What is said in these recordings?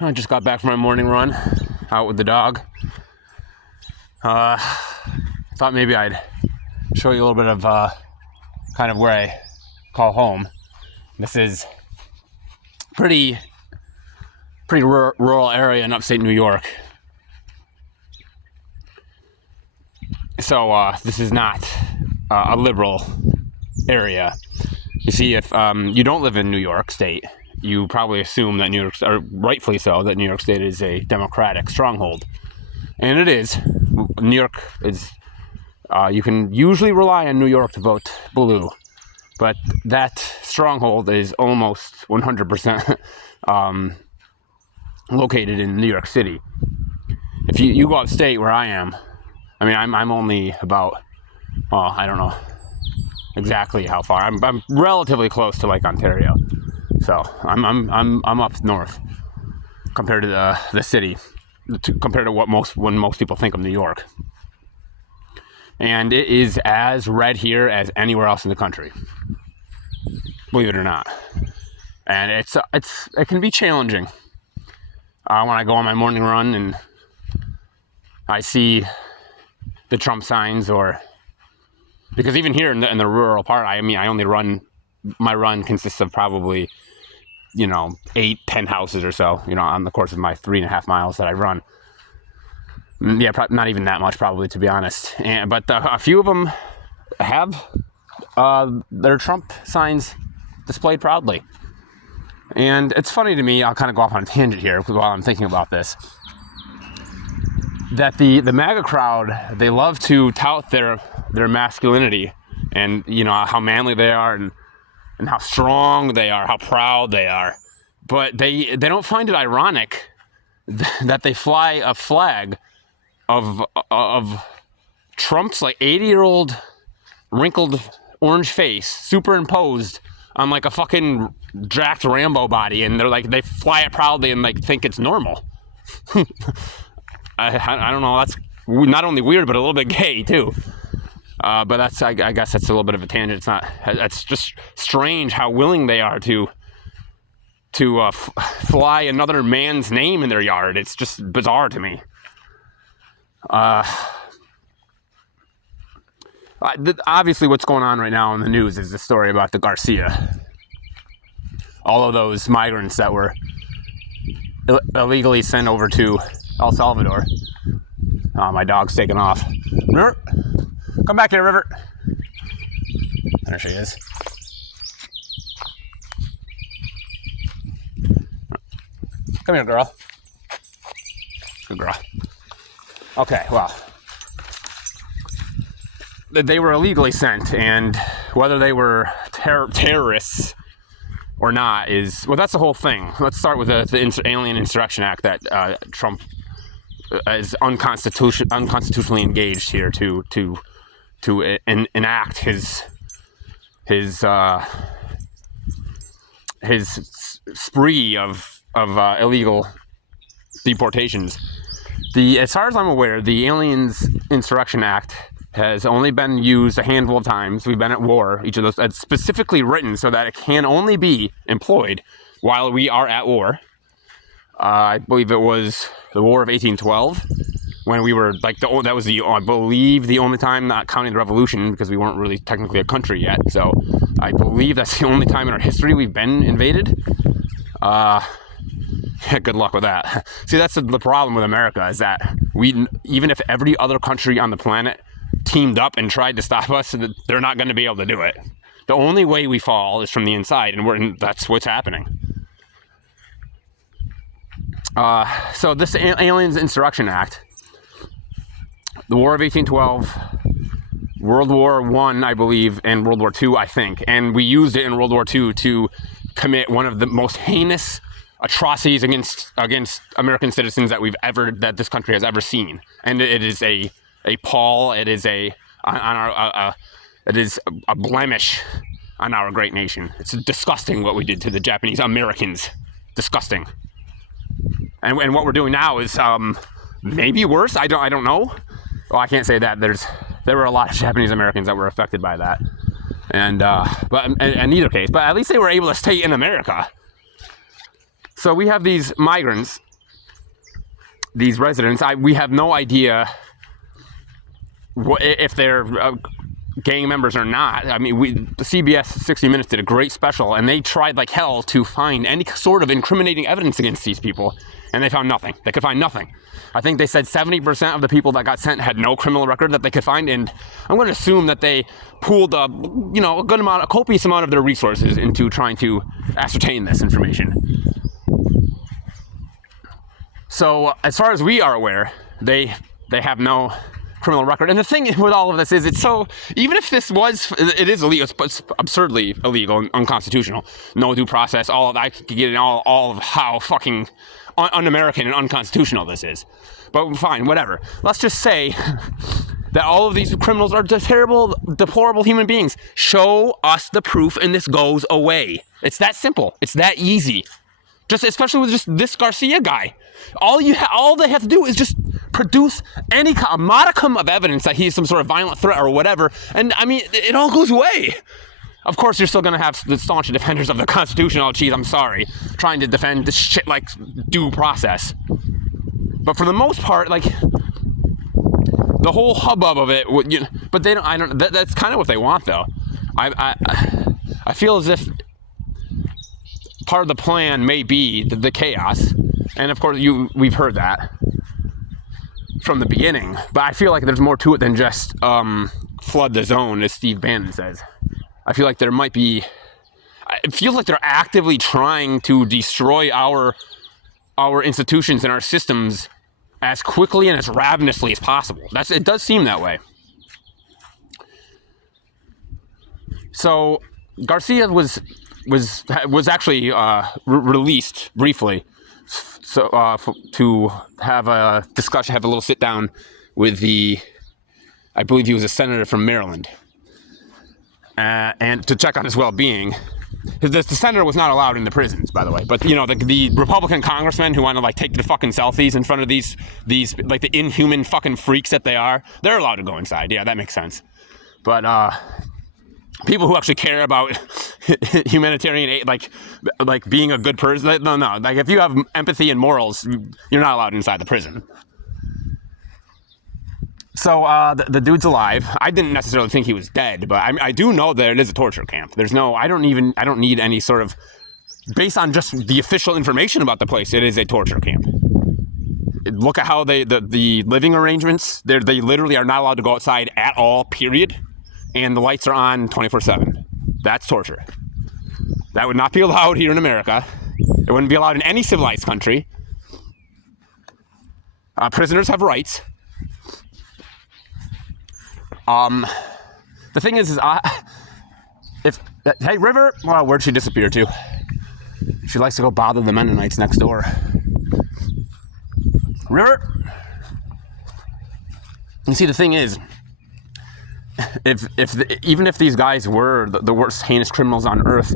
I just got back from my morning run out with the dog. Thought maybe I'd show you a little bit of kind of where I call home. This is pretty rural area in upstate New York. So this is not a liberal area. You see, if you don't live in New York State, you probably assume that New York, or rightfully so, that New York State is a Democratic stronghold. And it is. New York is, you can usually rely on New York to vote blue. But that stronghold is almost 100% located in New York City. If you go upstate where I am, I mean, I'm only about, well, I don't know exactly how far. I'm relatively close to Lake Ontario. So I'm up north compared to the city, compared to when most people think of New York. And it is as red here as anywhere else in the country, believe it or not. And it can be challenging when I go on my morning run and I see the Trump signs, or because even here in the rural part, I only run. My run consists of probably 8-10 houses or so, on the course of my 3.5 miles that I run. Yeah, not even that much, probably, to be honest. But a few of them have their Trump signs displayed proudly. And it's funny to me, I'll kind of go off on a tangent here while I'm thinking about this, that the MAGA crowd, they love to tout their masculinity and, how manly they are and how strong they are, how proud they are. But they don't find it ironic that they fly a flag of Trump's 80-year-old wrinkled orange face superimposed on a fucking jacked Rambo body, and they fly it proudly and think it's normal. I don't know, that's not only weird but a little bit gay too. But that's I guess that's a little bit of a tangent. It's just strange how willing they are to fly another man's name in their yard. It's just bizarre to me. Obviously what's going on right now in the news is the story about the Garcia. All of those migrants that were illegally sent over to El Salvador. My dog's taking off. River, come back here, River. There she is. Come here, girl. Good girl. Okay, well, they were illegally sent, and whether they were terrorists or not that's the whole thing. Let's start with the Alien Insurrection Act that Trump is unconstitutionally engaged here to enact his spree of illegal deportations. As far as I'm aware, the Aliens Insurrection Act has only been used a handful of times. We've been at war. Each of those, it's specifically written so that it can only be employed while we are at war. I believe it was the War of 1812, when we were that was I believe the only time, not counting the Revolution, because we weren't really technically a country yet. So I believe that's the only time in our history we've been invaded. Good luck with that. See, that's the problem with America, is that even if every other country on the planet teamed up and tried to stop us, they're not going to be able to do it. The only way we fall is from the inside, and that's what's happening. So this Aliens Insurrection Act, the War of 1812, World War I, I believe, and World War II, I think, and we used it in World War II to commit one of the most heinous atrocities against American citizens that this country has ever seen. And it is a pall. It is it is a blemish on our great nation. It's disgusting what we did to the Japanese Americans. Disgusting. And what we're doing now is maybe worse. I don't know. Well, I can't say that. There were a lot of Japanese Americans that were affected by that, but in either case, but at least they were able to stay in America. So we have these migrants these residents, we have no idea if they're gang members or not. I mean, the CBS 60 Minutes did a great special, and they tried like hell to find any sort of incriminating evidence against these people, and they found nothing. They could find nothing. I think they said 70% of the people that got sent had no criminal record that they could find, and I'm going to assume that they pooled a copious amount of their resources into trying to ascertain this information. So, as far as we are aware, they have no criminal record. And the thing with all of this is, it's so, even if it is illegal, it's absurdly illegal and unconstitutional. No due process, I could get in all of how fucking un-American and unconstitutional this is. But fine, whatever. Let's just say that all of these criminals are terrible, deplorable human beings. Show us the proof and this goes away. It's that simple. It's that easy. Just especially with just this Garcia guy. All they have to do is just produce a modicum of evidence that he's some sort of violent threat or whatever, and I mean, it all goes away. Of course, you're still going to have the staunch defenders of the Constitution, I'm sorry, trying to defend this shit like due process. But for the most part, like, the whole hubbub of it, but they don't, that's kind of what they want, though. I feel as if part of the plan may be the chaos, and of course, we've heard that from the beginning, but I feel like there's more to it than just flood the zone, as Steve Bannon says. I feel like there might be, it feels like they're actively trying to destroy our institutions and our systems as quickly and as ravenously as possible. It does seem that way. So Garcia was actually released briefly, so to have a discussion, have a little sit down with I believe he was a senator from Maryland, and to check on his well-being. The senator was not allowed in the prisons, by the way, but the Republican congressmen who want to like take the fucking selfies in front of these like the inhuman fucking freaks that they are, they're allowed to go inside. Yeah, that makes sense. But people who actually care about humanitarian aid, like being a good person, no, like if you have empathy and morals, you're not allowed inside the prison. So the dude's alive. I didn't necessarily think he was dead, but I do know that it is a torture camp. I don't need any sort of, based on just the official information about the place, it is a torture camp. Look at how the living arrangements, they literally are not allowed to go outside at all, period. And the lights are on 24/7. That's torture. That would not be allowed here in America. It wouldn't be allowed in any civilized country. Prisoners have rights. The thing is hey, River, well, where'd she disappear to? She likes to go bother the Mennonites next door. River? You see, the thing is, even if these guys were the worst heinous criminals on earth,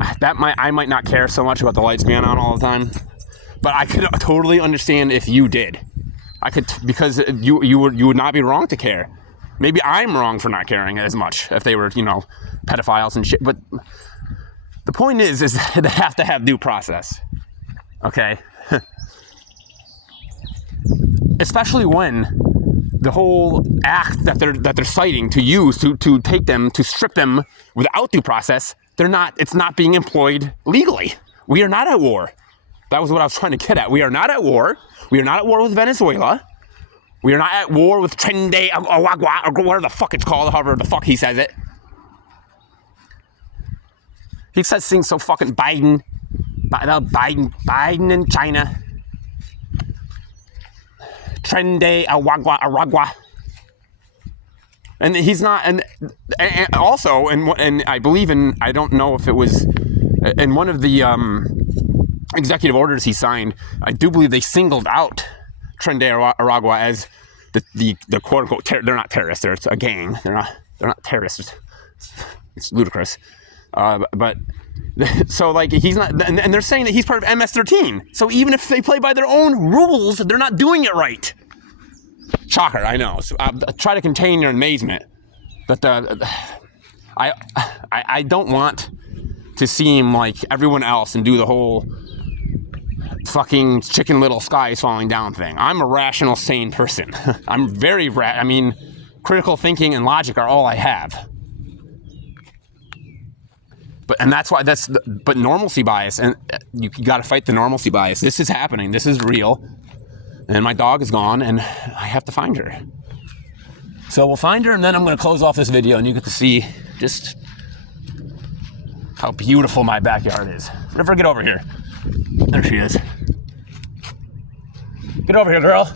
I might not care so much about the lights being on all the time, but I could totally understand if you did. Because you would not be wrong to care. Maybe I'm wrong for not caring as much if they were, pedophiles and shit. But the point is they have to have due process. Okay? Especially when the whole act that they're citing to use to take them, to strip them without due process, it's not being employed legally. We are not at war. That was what I was trying to get at. We are not at war. We are not at war with Venezuela. We are not at war with Trinidad, or whatever the fuck it's called, however the fuck he says it. He says things so fucking Biden in China. Trinidad, Aragua. And he's not, and also, and I believe I don't know if it was, in one of the executive orders he signed, I do believe they singled out Trinidad Aragua as the quote unquote they're not terrorists. They're a gang. They're not terrorists. It's ludicrous. But so like he's not, and they're saying that he's part of MS-13. So even if they play by their own rules, they're not doing it right. Shocker, I know. So try to contain your amazement. But I don't want to seem like everyone else and do the whole fucking Chicken Little sky is falling down thing. I'm a rational, sane person. I'm very, critical thinking and logic are all I have. And that's why but normalcy bias, and you got to fight the normalcy bias. This is happening. This is real. And my dog is gone, and I have to find her. So we'll find her, and then I'm going to close off this video, and you get to see just how beautiful my backyard is. River, get over here. There she is. Get over here, girl.